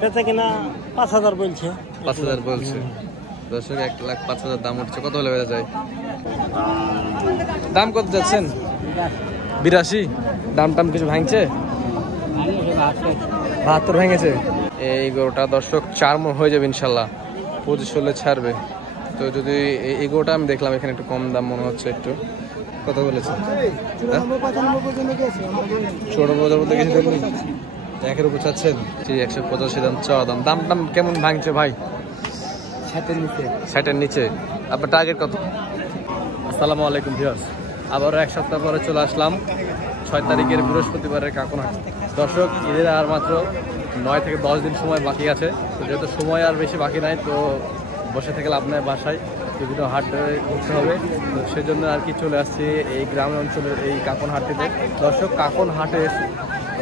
বেচা কিনা 5,000 বলছে। 5,000 বলছে দর্শক, 1,05,000 দাম উঠছে। কত হলে বেচা যায়? দাম কত যাচ্ছেন? 82। দাম টাম কিছু ভাঙছে? 72 ভেঙেছে। এই গরুটা দর্শক 4 মণ হয়ে যাবে ইনশাল্লাহ, 25 হলে ছাড়বে। তো যদি এই গরুটা আমি দেখলাম এখানে একটু কম দাম মনে হচ্ছে। একটু কত বলেছে? 94 মধ্যে কিছু দেবেন? 1-এর উপর চাচ্ছেন? 185 দাম চাওয়া দাম। দাম টাম কেমন ভাঙছে ভাই? 60-এর নিচে। আপনার টার্গেট কত? আসসালামু আলাইকুম ভিউয়ার্স, আবারও এক সপ্তাহ পরে চলে আসলাম 6 তারিখের বৃহস্পতিবারের কাকনহাট। দর্শক, ঈদের আর মাত্র 9 থেকে 10 দিন সময় বাকি আছে। তো যেহেতু সময় আর বেশি বাকি নাই, তো বসে থেকে লাভ নাই, বাসায় বিভিন্ন হাট করতে হবে। তো সেজন্য আর কি চলে আসছি এই গ্রাম অঞ্চলের এই কাকনহাটটিতে। দর্শক, কাকনহাটে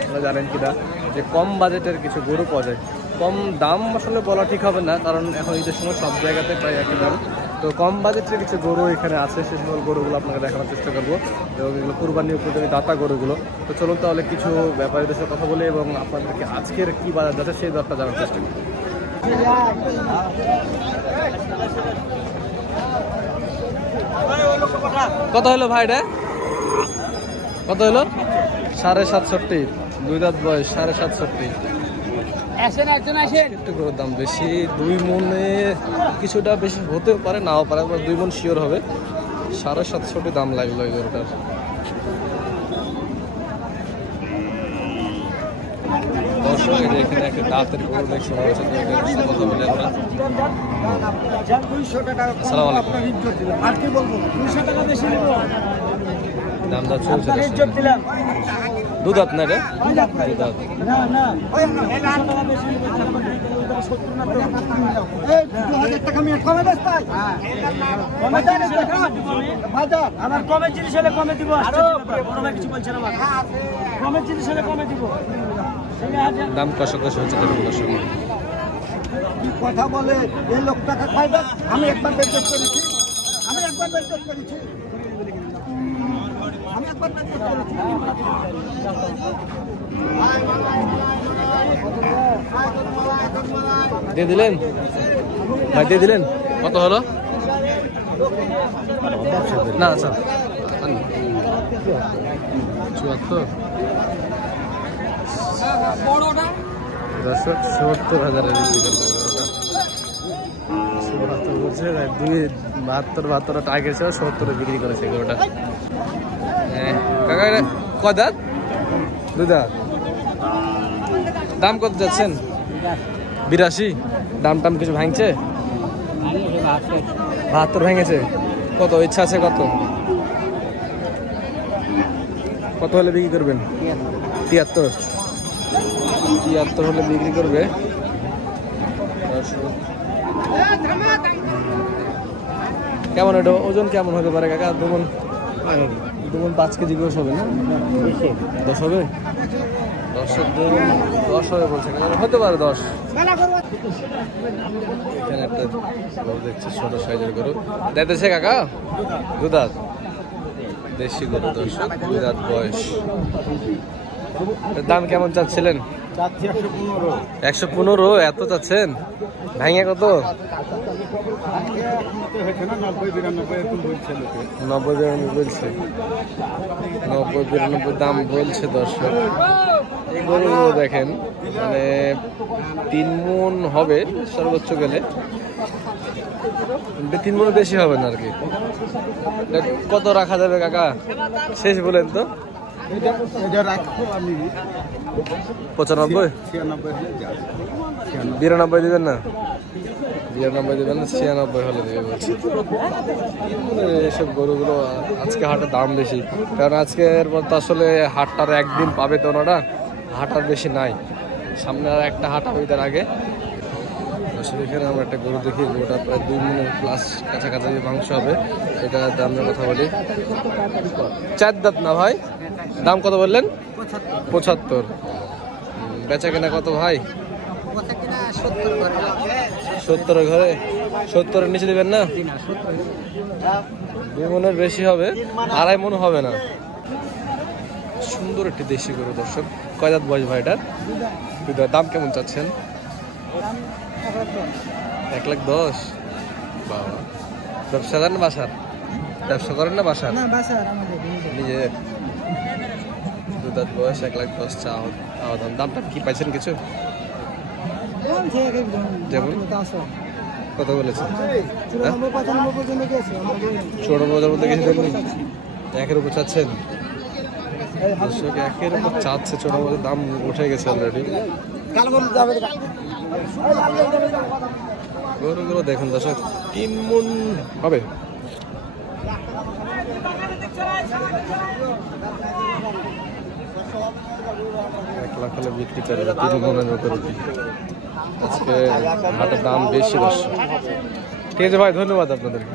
আপনারা জানেন কিনা যে কম বাজেটের কিছু গরু পাওয়া যায়। কম দাম আসলে বলা ঠিক হবে না, কারণ এখন ঈদের সময় সব জায়গাতে প্রায় একই দাম। তো কম বাজেটের কিছু গরু এখানে আছে, সে সকল গরুগুলো আপনাকে দেখানোর চেষ্টা করবো, এবং এগুলো কুরবানি উপযোগী দাতা গরুগুলো। তো চলুন তাহলে কিছু ব্যাপারীদের সাথে কথা বলি এবং আপনাদেরকে আজকের কী বাজার যাচ্ছে সেই দরটা জানার চেষ্টা করি। কত হলো ভাইটা? কত হলো? 7.5। 2 দাঁত বয়স, 7.5। একটু গরুর দাম বেশি, 2 মণে কিছুটা বেশি হতেও পারে, নাও পারে, আবার 2 মণ শিওর হবে। 7.5 দাম লাগলো এই গরুটার। দর্শক, এখানে একটা দাঁতের গরু দেখছি, কথা বলে আমরা। আসসালামু আলাইকুম। দাম দর চলছে। 2 দাঁত না রে? 2 দাঁত। আমার কমে জিনিস হলে কমে দিব, কিছু বলছে না, কমে জিনিস হলে কমে দিব। দাম কষাকষি হচ্ছে দর্শক। কি কথা বলে এই লোকটাকে খাইবে? আমি একবার বের করেছি। দিয়ে দিলেন ভাই, দিয়ে দিলেন। কত হলো? না আচ্ছা, 74। দর্শক, 70,000 বিক্রি করবে ওটা। 72 বলছে, 72 টার্গেট ছিল, 70 বিক্রি করেছে ওটা। কাকা কয় দাঁত? 2 দাঁত। দাম কত যাচ্ছেন? 82। দাম টাম কিছু ভাঙছে? 72 ভেঙেছে। কত ইচ্ছা আছে? কত হলে বিক্রি করবেন? 73 হলে বিক্রি করবে। কেমন এটা ওজন কেমন হতে পারে কাকা? 2 মণ 5 কেজি গোস হবে না? 10 হবে? 10 হবে বলছে, হতে পারে 10। এখানে একটা গরু দেখছি, ছোট সাইজের গরু দেখতেছে কাকা। 2 দাঁত দেশি গরু দর্শক, 2 দাঁত বয়স। দাম কেমন চাচ্ছিলেন? 115। এত চাচ্ছেন? ভাঙে কত? 90-92 বলছে। 90-92 দাম বলছে দর্শক। এই গরুগুলো দেখেন, মানে 3 মণ হবে সর্বোচ্চ গেলে, 3 মণ বেশি হবে না আর কি। কত রাখা যাবে কাকা? শেষ বলেন তো। 95? 92 দিবেন না? 92 দিবেন না, 96 হলে দেবে বলছি। এসব গরুগুলো আজকে হাটের দাম বেশি, কারণ আজকের পর তো আসলে হাটটার একদিন পাবে তো ওনারা, হাট আর বেশি নাই। সামনে আর একটা হাট হবে তার আগে। এখানে আমরা একটা গরু দেখি, গরুটা প্রায় 2 মণের প্লাস কাছাকাছি মাংস হবে। এটা দামের কথা বলি, 4 দাঁত না ভাই? দাম কত বললেন? 75। বেচা কেনা কত ভাই? 70 ঘরে। 70-এর নিচে দেবেন না? 2 মণের বেশি হবে, 2.5 মণ হবে না। সুন্দর একটি দেশি গরু দর্শক। কয় দাঁত বয়স ভাই এটার? 2 দাঁত। দাম কেমন চাচ্ছেন? 1,10,000 বাবা। ব্যবসা করেন না বাসার? ব্যবসা করেন না বাসার? নিজের। দুধাত বয়স 1,10,000 চাওয়া দাম। দামটা কি পাইছেন কিছু? যেমন কত বলেছেন? 94 মধ্যে কিছু দেননি? 1-এর উপর চাচ্ছেন? 1-এর উপর চাচ্ছে, 94 দাম উঠে গেছে অলরেডি। গরুগুলো দেখুন দর্শক, 3 মণ হবে। $1,00,000 হলে বিক্রি করে 3 মণের উপরে। আজকে হাটের দাম বেশি দর্শক। ঠিক আছে ভাই, ধন্যবাদ আপনাদেরকে।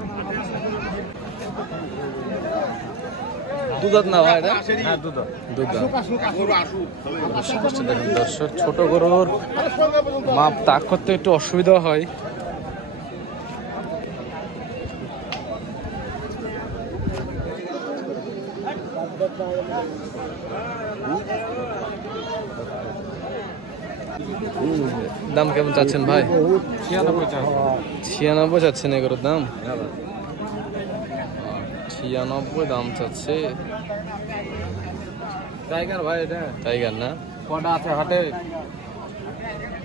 দুধাত না ভাই? হ্যাঁ দুধাত। দেখুন দর্শক, ছোট গরুর মাপ তাক করতে একটু অসুবিধা হয়। দাম কেমন চাচ্ছেন ভাই? 96 চাচ্ছেন এগুলোর দাম? 96 দাম চাচ্ছে। টাইগার ভাই, এটা টাইগার না? কটা আছে হাটে?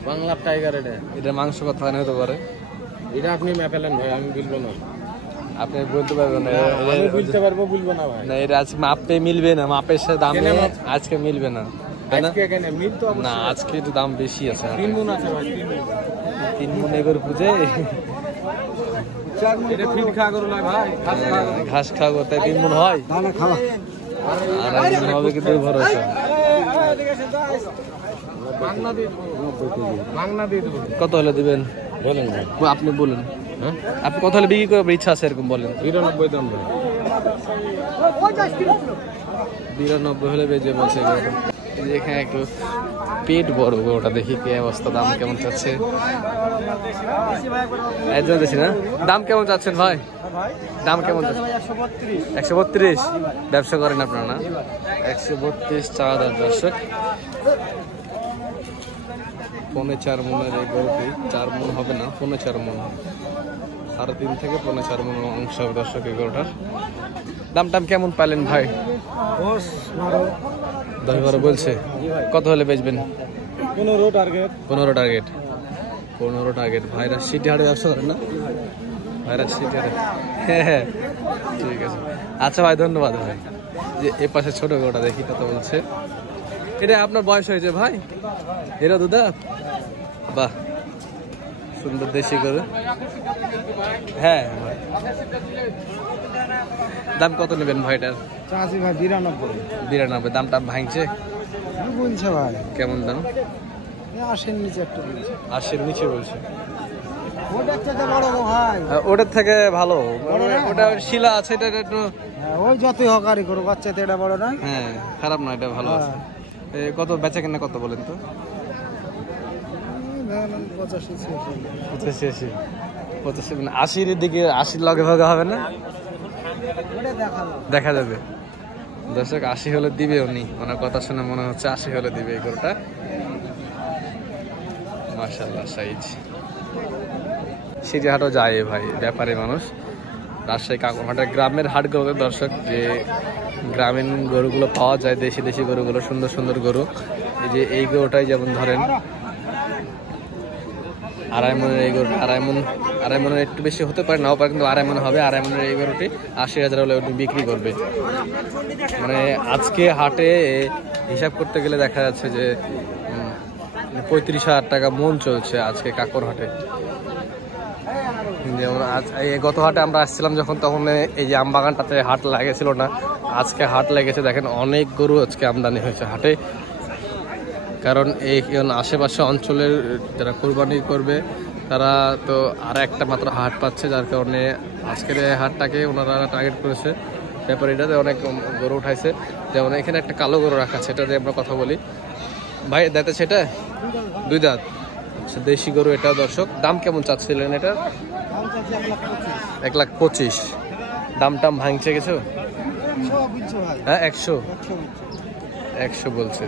বাংলার টাইগার। এটা মাংস কথা না হতে পারে। এটা আপনি মেপেলেন ভাই, আমি বলবো না। আপনি বলতে পারবেন না? আমি বলতে পারবো, বলবো না ভাই। না, এটা আজকে মাপে মিলবে না, মাপের সাথে দাম আজকে মিলবে না। না, আজকে একটু দাম বেশি আছে। 3 মণ আছে ভাই। 3 মণ এগোর পুজে ঘাস খাওয়া করতে 3 মণ হয়? আর 1 মণ হবে কিন্তু ভরসা। কত হলে দিবেন বলেন ভাই? আপনি বলেন। হ্যাঁ, আপনি কত হলে বিক্রি করবেন ইচ্ছা আছে এরকম বলেন। 92 দাম ভাই। 92 হলে বেজে বলছে। এখানে একটু পেট বড় গরুটা, দেখি কি অবস্থা, দাম কেমন চাচ্ছে? না, দাম কেমন চাচ্ছেন ভাই? দাম কেমন? 132। ব্যবসা করেন আপনারা না? 132 চাওয়া দাম দর্শক। 4.5 মণের এই গরুটি। 4 মণ হবে না, 4.5 মণ, 3.5 থেকে 4.5 মণ অংশ হবে দর্শক এই গরুটার। দাম কেমন পাইলেন ভাই? 10-12 বলছে। কত হলে বেচবেন? 15 টার্গেট। 15 টার্গেট। ভাইরা সিটি হাটে ব্যবসা করেন না? ভাইরা সিটি হাটে। হ্যাঁ, ঠিক আছে। আচ্ছা ভাই, ধন্যবাদ ভাই। যে এ পাশে ছোট গরুটা দেখি কত বলছে। এটা আপনার বয়স হয়েছে ভাই? এরা দুধাত? বাহ, সুন্দর দেশি গরু। হ্যাঁ, দাম কত নেবেন ভাইটার? 92। দামটা ভাঙছে বলছে ভাই। কেমন দাম? 80-এর নিচে একটা বলছে। 80-এর নিচে বলছে। ওটার থেকে ভালো, ওটা শিলা আছে, এটা একটু ওই যতই হকারি করো বাচ্চাতে এটা বড় না। হ্যাঁ, খারাপ না, এটা ভালো আছে। কত বেচা কেনা কত বলেন তো? 85 মানে 80-এর দিকে। 80 লগে ভাগে হবে না? দেখা যাবে দর্শক। 80 হলে দিবে উনি, ওনার কথা শুনে মনে হচ্ছে 80 হলে দিবে এই গরুটা। মাশাআল্লাহ, সাইজ। সিটি হাটও যায় ভাই, ব্যাপারী মানুষ। রাজশাহী কাকুরহাটের গ্রামের হাটগুলোতে দর্শক, যে গ্রামীণ গরুগুলো পাওয়া যায়, দেশি গরুগুলো, সুন্দর সুন্দর গরু। এই যে এই গরুটাই যেমন ধরেন 2.5 মণের এই গরুটা। 2.5 মণের একটু বেশি হতে পারে, নাও পারে, কিন্তু 2.5 মণ হবে। 2.5 মণের এই গরুটি 80,000 হলে ওটি বিক্রি করবে। মানে আজকে হাটে হিসাব করতে গেলে দেখা যাচ্ছে যে 35,000 টাকা মণ চলছে আজকে কাকুরহাটে। যেমন গত হাটে আমরা আসছিলাম যখন, তখন এই যে আমবাগানটাতে হাট লাগেছিল না, আজকে হাট লেগেছে। দেখেন অনেক গরু আজকে আমদানি হয়েছে হাটে। কারণ এই আশেপাশে অঞ্চলের যারা কোরবানি করবে তারা তো আর একটা মাত্র হাট পাচ্ছে, যার কারণে আজকের হাটটাকে ওনারা টার্গেট করেছে। তারপরে এটাতে অনেক গরু উঠাইছে। যেমন এখানে একটা কালো গরু রাখা আছে, এটা দিয়ে আমরা কথা বলি। ভাই দাঁতে সেটা 2 দাঁত, দেশি গরু এটা দর্শক। দাম কেমন চাচ্ছিলেন এটা? 1,25,000। দাম ভাঙছে কিছু? হ্যাঁ, 100 বলছে।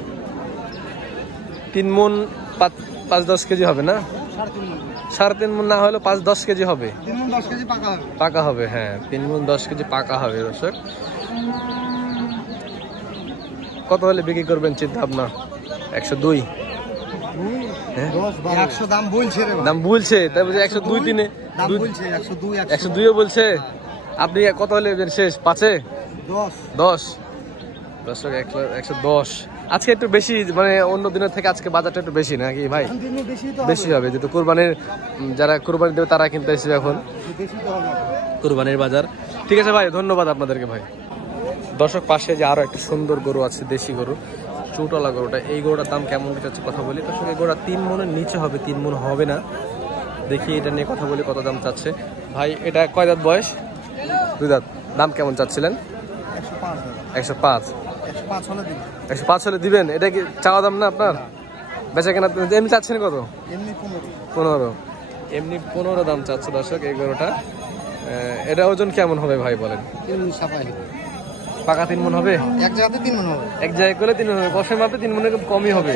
3 মণ 5-10 কেজি হবে না? 3.5 মণ না হলে 5-10 কেজি হবে। 3 মণ 10 কেজি পাকা হবে। পাকা হবে, হ্যাঁ 3 মণ 10 কেজি পাকা হবে দর্শক। কত হলে বিক্রি করবেন চিন্তা ভাবনা? 102। 100 দাম বলছে রে ভাই। দাম বলছে, তাই বলছে 102 3 দাম বলছে 102 102 বলছে। আপনি কত হলে শেষ? 5-এ 10 দর্শক 110। আজকে একটু বেশি, মানে অন্য দিনের থেকে আজকে বাজারটা একটু বেশি নাকি ভাই? বেশি হবে, যেহেতু কোরবানির, যারা কোরবানি দেবে তারা কিনতে এসেছে এখন কোরবানির বাজার। ঠিক আছে ভাই, ধন্যবাদ আপনাদেরকে ভাই। দর্শক পাশে যে আরো একটা সুন্দর গরু আছে, দেশি গরু, চুটলা গরুটা, এই গরুটার দাম কেমন চাচ্ছে কথা বলি। দর্শক এই গরুটা 3 মণের নিচে হবে, 3 মণ হবে না। দেখি এটা নিয়ে কথা বলি, কত দাম চাচ্ছে ভাই। এটা কয় দাঁত বয়স? 2 দাঁত। দাম কেমন চাচ্ছিলেন? 105। 105 হলে দিবেন? এটা কি চাওয়া দাম না আপনার? বেচা কেনা এমনি চাচ্ছেন কত? এমনি 15। এমনি 15 দাম চাচ্ছে দর্শক এই গরুটা। এটা ওজন কেমন হবে ভাই বলেন? 3 মণ সাপাই। পাকা 3 মণ হবে? এক জায়গাতে 3 মণ হবে। এক জায়গায় করলে 3 মণ হবে। কষের মাপে 3 মণের কমই হবে।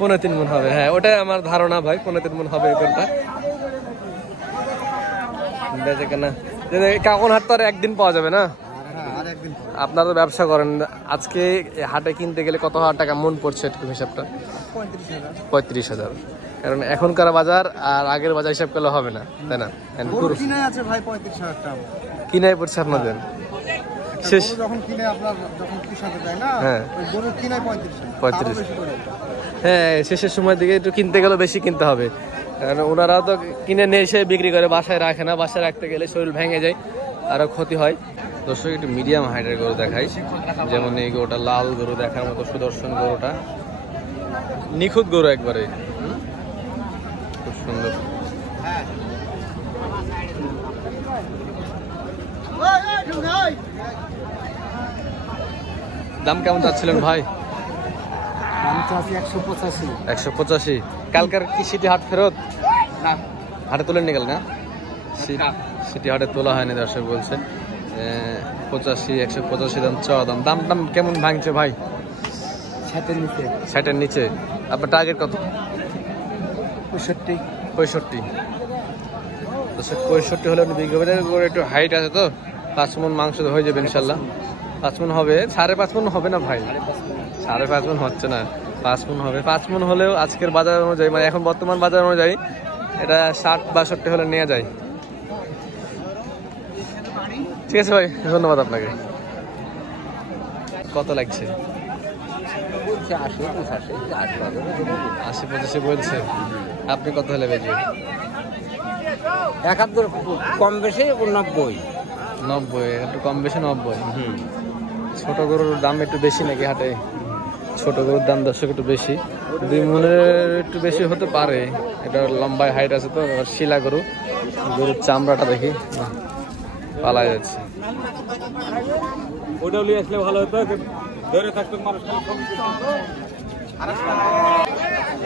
15-3 মণ হবে, হ্যাঁ ওটাই আমার ধারণা ভাই, 15-3 মণ হবে এই গরুটা। বেচা কেনা কাকন হাট তো আর একদিন পাওয়া যাবে না। আপনারা তো ব্যবসা করেন, আজকে হাটে কিনতে গেলে কত হাজার টাকা মন পড়ছে একটু হিসাবটা? 35,000। কারণ এখনকার বাজার আর আগের বাজার হিসাব করলে হবে না, তাই না? কিনাই আছে ভাই 35,000 টাকা কিনাই পড়ছে আপনাদের শেষ যখন কিনে আপনার যখন পোষাতে দেয় না, ওই গরুর কিনাই 35। হ্যাঁ শেষের সময় দিকে একটু কিনতে গেলে বেশি কিনতে হবে, কারণ ওনারা তো কিনে নিয়ে এসে বিক্রি করে, বাসায় রাখে না। বাসায় রাখতে গেলে শরীর ভেঙে যায়, আরো ক্ষতি হয়। দর্শক একটু মিডিয়াম হাইটের গরু দেখাই, যেমন এই গরুটা লাল গরু, দেখার মতো সুদর্শন গরুটা, নিখুঁত গরু একবারে, খুব সুন্দর। দাম কেমন চাচ্ছিলেন ভাই? 185। কালকার কি সিটি হাট ফেরত? না, হাটে তুলে নিয়ে গেল না? সিটি হাটে তোলা হয়নি দর্শক বলছে। 185 দাম চাওয়া দাম। দাম কেমন ভাঙছে ভাই? 60-এর নিচে। আপনার টার্গেট কত? 65। 65 হলে আপনি বিক্রি করবেন। একটু হাইট আছে তো, 5 মণ মাংস হয়ে যাবে ইনশাল্লাহ। 5 মণ হবে, 5.5 মণ হবে না ভাই, 5.5 মণ হচ্ছে না, 5 মণ হবে। 5 মণ হলেও আজকের বাজার অনুযায়ী, মানে এখন বর্তমান বাজার অনুযায়ী এটা 60-62 হলে নেওয়া যায়। ঠিক আছে ভাই, ধন্যবাদ আপনাকে। কত লাগছে? 80-85 বলছে। আপনি কত হলে বেচবেন? 71 কম বেশি 90। একটু কম বেশি 90। ছোট গরুর দাম একটু বেশি নাকি হাটে? ছোট গরুর দাম দর্শক একটু বেশি, 2 মণের একটু বেশি হতে পারে। এটা লম্বায় হাইট আছে তো, শিলা গরু, গরুর চামড়াটা দেখি পালা যাচ্ছে। ওটাও নিয়ে আসলে ভালো হতো, ধরে থাকতো মানুষ।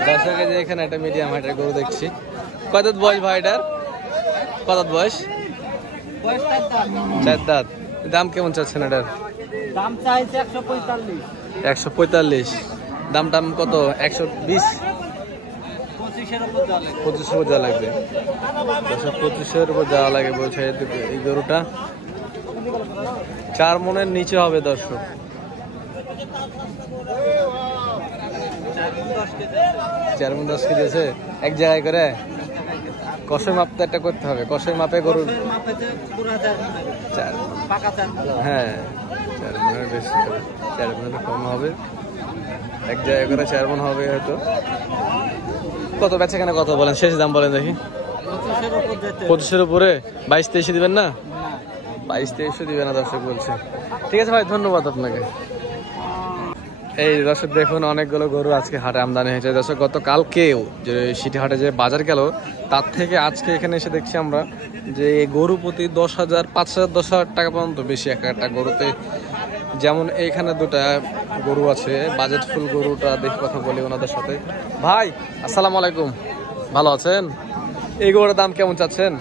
দর্শক যে এখানে একটা মিডিয়াম হাইটের গরু দেখছি। কত দাঁত বয়স ভাই এটার? কত দাঁত বয়স? 4 দাঁত। দাম কেমন চাচ্ছেন এটার? দাম চাইছে 145। 145। দাম কত? 120? 25-এর উপর যাওয়া লাগবে। 25-এর উপর যাওয়া লাগবে। 25-এর উপর যাওয়া লাগে বলছে এই গরুটা। 4 মণের নিচে হবে দর্শক। 4 মণ 10 কেজি আছে এক জায়গায় করে। কষের মাপ তো একটা করতে হবে, কষের মাপে গরু। হ্যাঁ 4 মণের বেশি, 4 মণের কম হবে, এক জায়গায় করে 4 মণ হবে হয়তো। কত বেচে কেন কত বলেন? শেষ দাম বলেন দেখি। 25-এর উপরে। 22-23 দিবেন না? 22-23 দিবে না দর্শক বলছে। ঠিক আছে ভাই, ধন্যবাদ আপনাকে। এই দর্শক দেখুন, অনেকগুলো গরু আজকে হাটে আমদানি হয়েছে দর্শক। গতকালকেও যে সিটি হাটে যে বাজার গেল, তার থেকে আজকে এখানে এসে দেখছি আমরা যে গরু প্রতি 10,000, 5,000, 10,000 টাকা পর্যন্ত বেশি একটা গরুতে। যেমন এইখানে 2টা গরু আছে, বাজেট ফুল গরুটা দেখে কথা বলি ওনাদের সাথে। ভাই আসসালামু আলাইকুম, ভালো আছেন? এই গরুটার দাম কেমন চাচ্ছেন?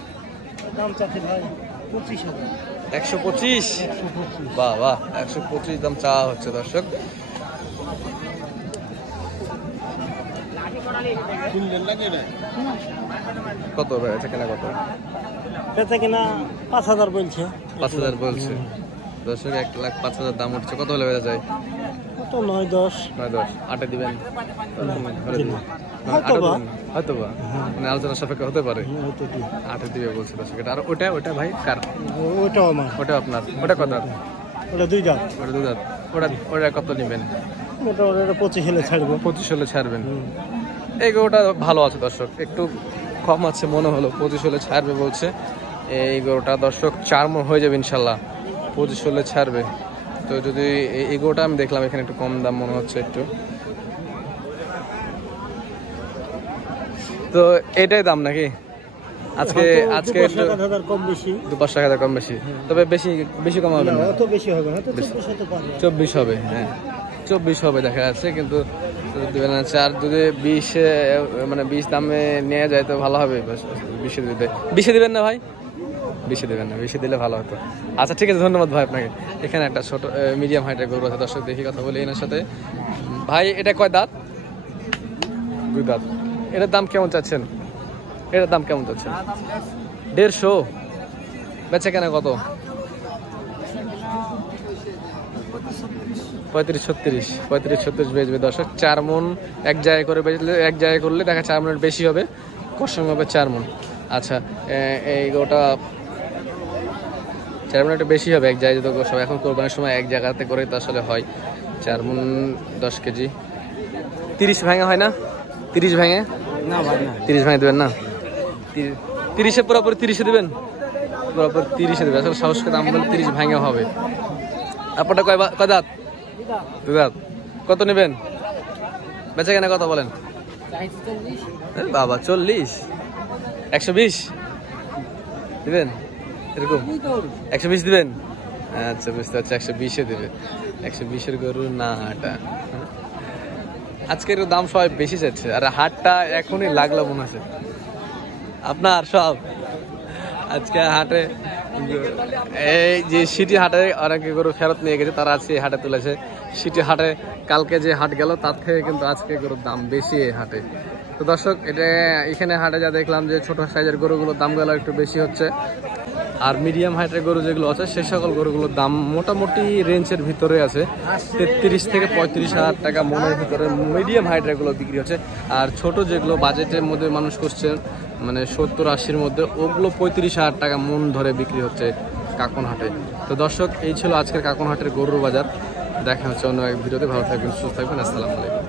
দাম চাচ্ছি ভাই 25,000। 125? বাহ, 125 দাম চাওয়া হচ্ছে দর্শক। কত বেচা কেনা কত? বেচা কিনা 5,000 বলছে। 5,000 বলছে। দর্শক 1,05,000 দাম উঠছে, কত হলে বেচা যায়? কত 9-10 9-10 আটে দিবেন? হয়তো বা মানে আলোচনা সাপেক্ষে হতে পারে, আটে দিবে বলছে দর্শক। আর ওটা ভাই কার? ওটাও আমার, ওটা আপনার? ওটা কত? ওটা 2 দাঁত। ওটা 2 দাঁত। ওটা কত নেবেন? ওটা 25 হলে ছাড়বো। 25 হলে ছাড়বেন। এই গরুটা ভালো আছে দর্শক, একটু কম আছে মনে হলো, 25 হলে ছাড়বে বলছে। এই গরুটা দর্শক 4 মণ হয়ে যাবে ইনশাল্লাহ, 25 হলে ছাড়বে। তো যদি এই গরুটা আমি দেখলাম এখানে একটু কম দাম মনে হচ্ছে একটু, তো এটাই দাম নাকি আজকে? আজকে 2,000 কম বেশি, 2-5 টাকা কম বেশি, তবে বেশি কম হবে না, অত বেশি হবে না, তো 24 হতে পারে। 24 হবে, হ্যাঁ 24 হবে দেখা যাচ্ছে, কিন্তু দিবেন না। আর যদি 20 মানে 20 দামে নিয়ে যায় তো ভালো হবে। 20 দিবেন না ভাই? 20 দিবেন না? 20 দিলে ভালো হতো। আচ্ছা ঠিক আছে, ধন্যবাদ ভাই আপনাকে। এখানে একটা ছোট মিডিয়াম হাইটের গরু আছে দর্শক, দেখি কথা বলি এনার সাথে। ভাই এটা কয় দাঁত? 2 দাঁত। এটার দাম কেমন চাচ্ছেন? এটার দাম কেমন চাচ্ছেন? 150। বেচা কেনা কত? 35-36 বেচবে দর্শক। 4 মণ এক জায়গায় করে বেচলে, এক জায়গায় করলে দেখা 4 মণের বেশি হবে, কষম হবে 4 মণ। আচ্ছা এই গোটা 4 মণ একটু বেশি হবে এক জায়গায় যদি সব এখন কোরবানির সময় এক জায়গাতে করে তো আসলে হয়। 4 মণ 10 কেজি। 30 ভাঙা হয় না? 30 ভাঙে না ভাই না, 30 ভাঙে দেবেন না? 30-এ পুরোপুরি 30-এ দেবেন? পুরোপুরি 30-এ দেবেন। আসলে সাহস করে দাম বলে 30 ভাঙা হবে। আপনারটা কয় দাঁত? 2 দাঁত। কত নেবেন? বেচা কেনা কত বলেন? বাবা 40, 120 দিবেন এরকম? 120 দিবেন? আচ্ছা বুঝতে পারছি, 120-এ দেবে। 120-এর গরু না এটা। আজকের দাম সবাই বেশি যাচ্ছে, আর হাটটা এখনই লাগলো মনে হচ্ছে আপনার সব। আজকে হাটে এই যে সিটি হাটে অনেকে গরু ফেরত নিয়ে গেছে, তারা আজকে হাটে তুলেছে। সিটি হাটে কালকে যে হাট গেল তার থেকে কিন্তু আজকে গরুর দাম বেশি এই হাটে। তো দর্শক এটা এখানে হাটে যা দেখলাম যে ছোট সাইজের গরুগুলোর দামগুলো একটু বেশি হচ্ছে, আর মিডিয়াম হাইটের গরু যেগুলো আছে সেই সকল গরুগুলোর দাম মোটামুটি রেঞ্জের ভিতরে আছে। 33 থেকে 35,000 টাকা মনের ভিতরে মিডিয়াম হাইটের গুলো বিক্রি হচ্ছে। আর ছোট যেগুলো বাজেটের মধ্যে মানুষ করছে মানে 70-80-র মধ্যে, ওগুলো 35,000 টাকা মন ধরে বিক্রি হচ্ছে কাকন হাটে। তো দর্শক এই ছিল আজকের কাকন হাটের গরুর বাজার। দেখা হচ্ছে অন্য এক ভিডিওতে। ভালো থাকবেন, সুস্থ থাকবেন, আসসালামু আলাইকুম।